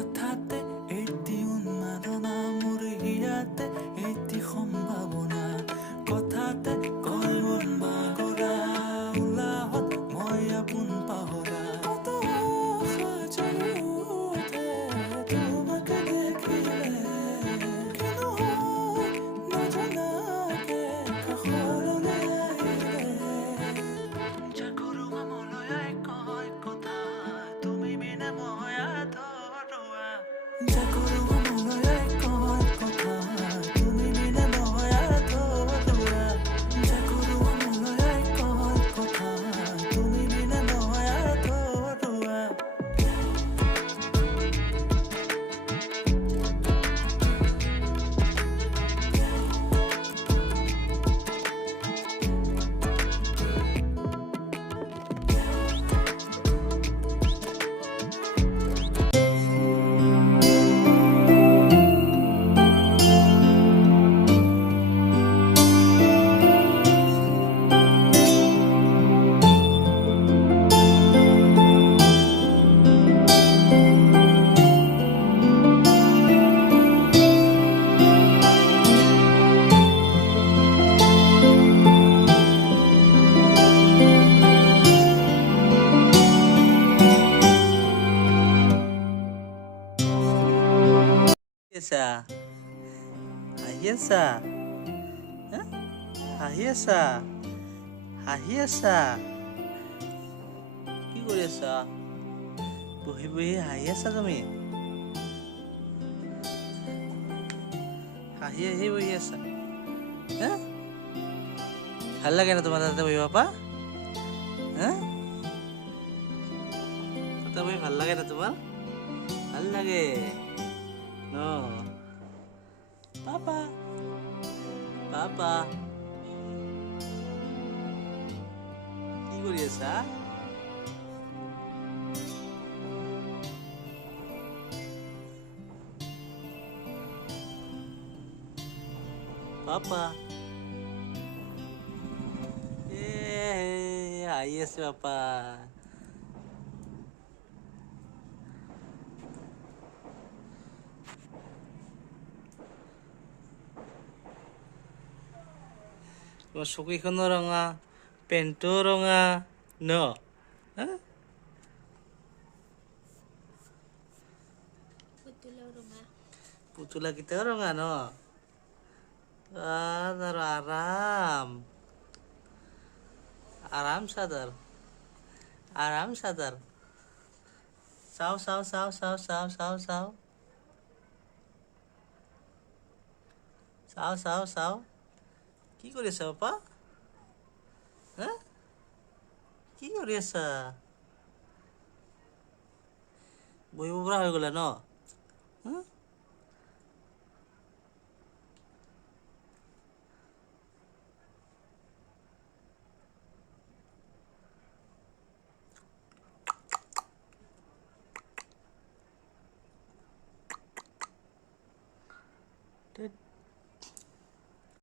হঠাতে এটি উন্মাদনা মোৰ হিয়াতে এটি সম্ভাৱনা কথাতে কয় মন বাগৰা উলাহত মই আপোন পাহৰা কত আশা জাগি উঠে তোমাকে দেখিলে কিনো হয় নজনাকে কাষৰলৈ আহিলে জাগৰো মলৈ কয় কথা তুমি বিনে মই আধৰুৱা জাগৰো মলৈ কয় কথা তুমি বিনে মই আধৰুৱা জাগৰো মলৈ কয় কথা তুমি বিনে মই আধৰুৱা আছা হাঁহি আছা হাঁহি আছা হাঁহি আছা কি কৰি আছা বহি বহি হাঁহি আছা তুমি হাঁহি হাঁহি বহি আছা ভাল লাগে না তোমাৰ তাতে বহি পাপা তাতে বহি ভাল লাগে না তোমাৰ ভাল লাগে ন পাপা পাপা কি কৰি আছা পাপা হাঁহি আছে পাপা তোমাৰ চকীখনো ৰঙা পেণ্টটো ৰঙা ন পুতলা কেইটাও ৰঙা ন আৰু আৰাম আৰাম চাদৰ চাও চাও চাও চাও চাও চাও চাও চাও চাও চাও কি কৰি আছা পাপা কি কৰি আছা বহিব পৰা হৈ গ'লা ন